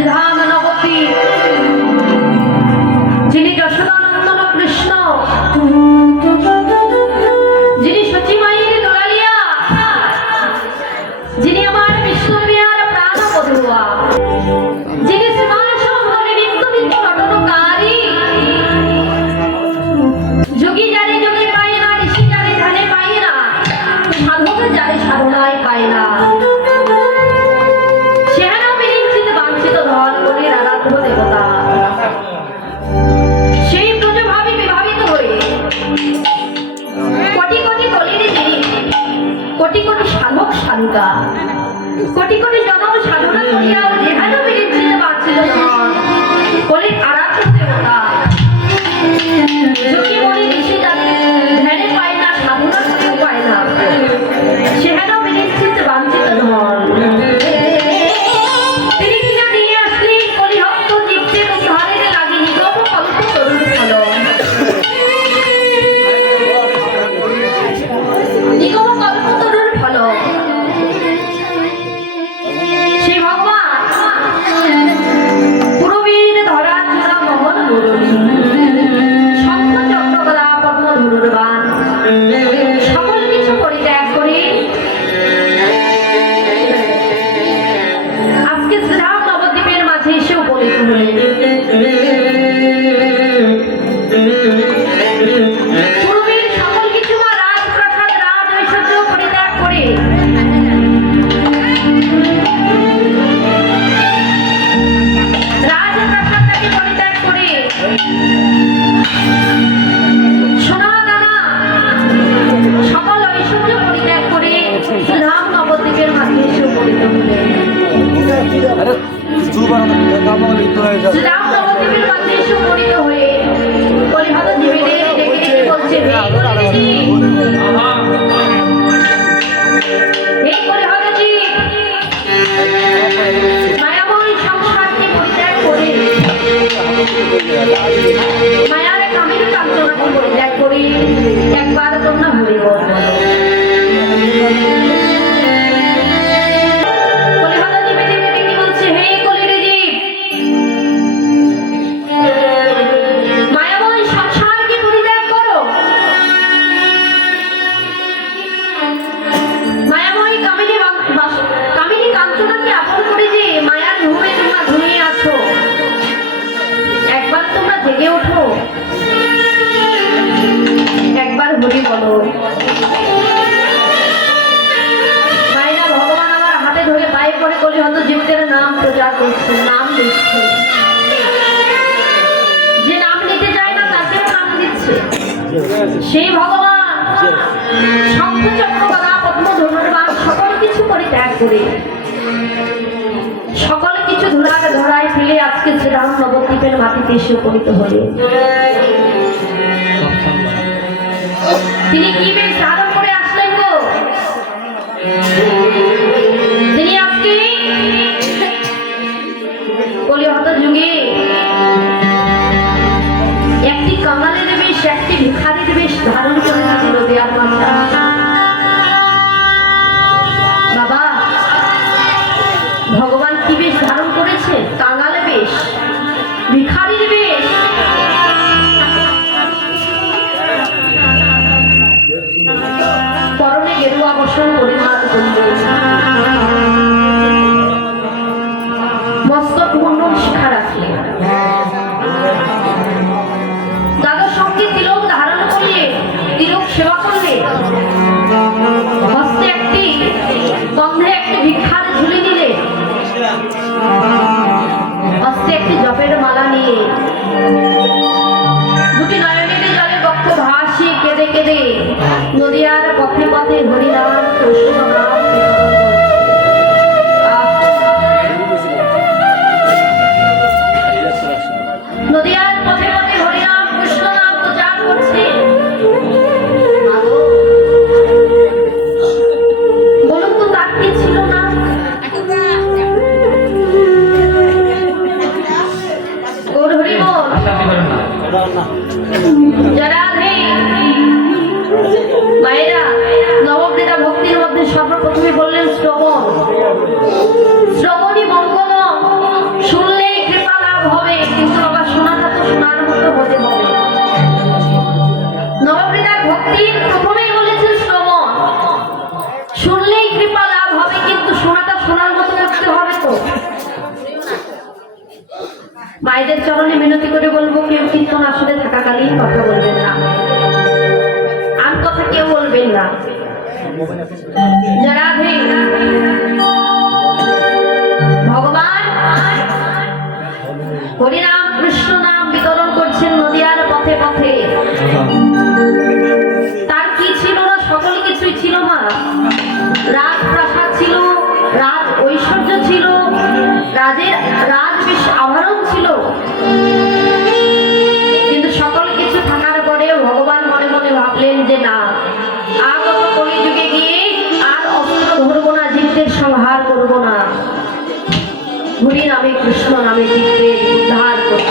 and I দেবতা সেই প্রতিভাবে বিভাবিত হয়ে কোটি কোটি কলিনী কোটি কোটি সাধক সাধুকা কোটি কোটি জনম সাধনা করিয়া যেহেন বিরিঞ্চিতে Música যে নাম নিতে সেই ভগবান সকল কিছু পরিত্যাগ করে সকল কিছু ধুলার ধরায় ফেলে আজকে শ্রীরাম নবদ্বীপের মাটিতে এসে উপনীত হয়ে তিনি কি বেশ by the রাত বেশ কিন্তু কিছু থাকার পরে ভগবান মনে মনে ভাবলেন যে না, আর না না। কৃষ্ণ নামে উদ্ধার করব।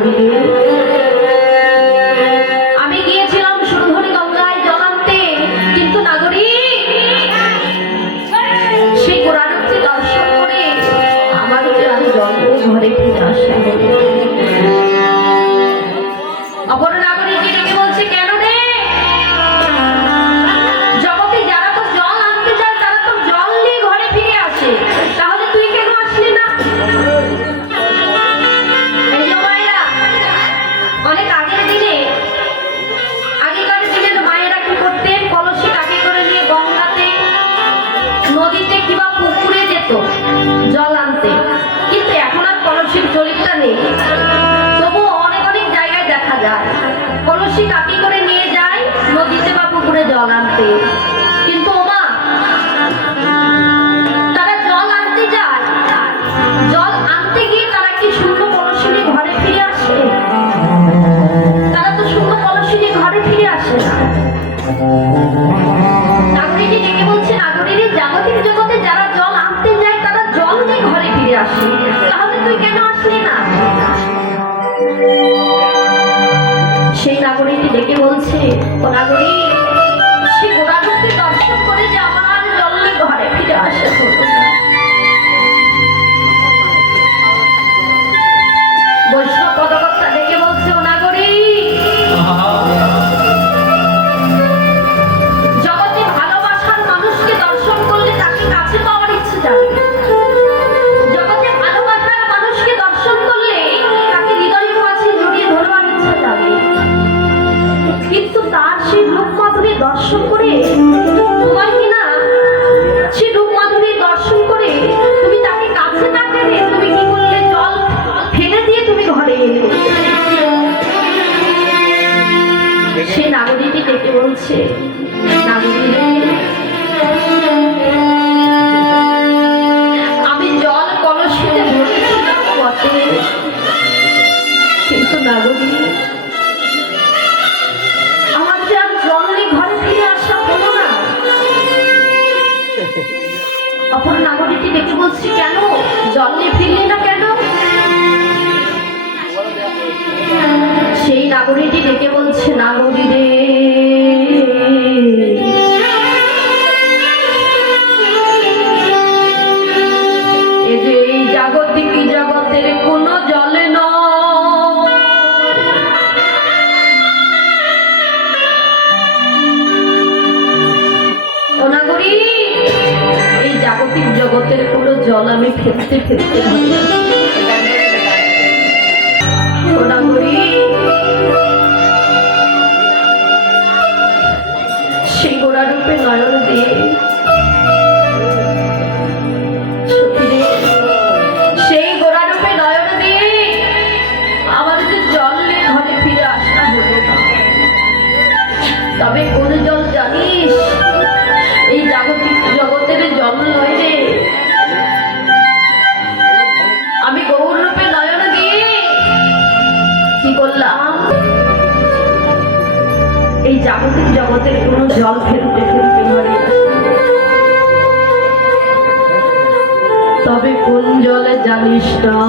Thank you. তখন নাগরিককে ডেকে বলছি কেন? জল নিয়ে ফিরলে না কেন? সেই নাগরিকটি ডেকে বলছে? নাগরী রে চোখের পুরো জল আমি ফেলতে ফেলতে সেই গোড়া রূপে নয়ন দিয়ে star.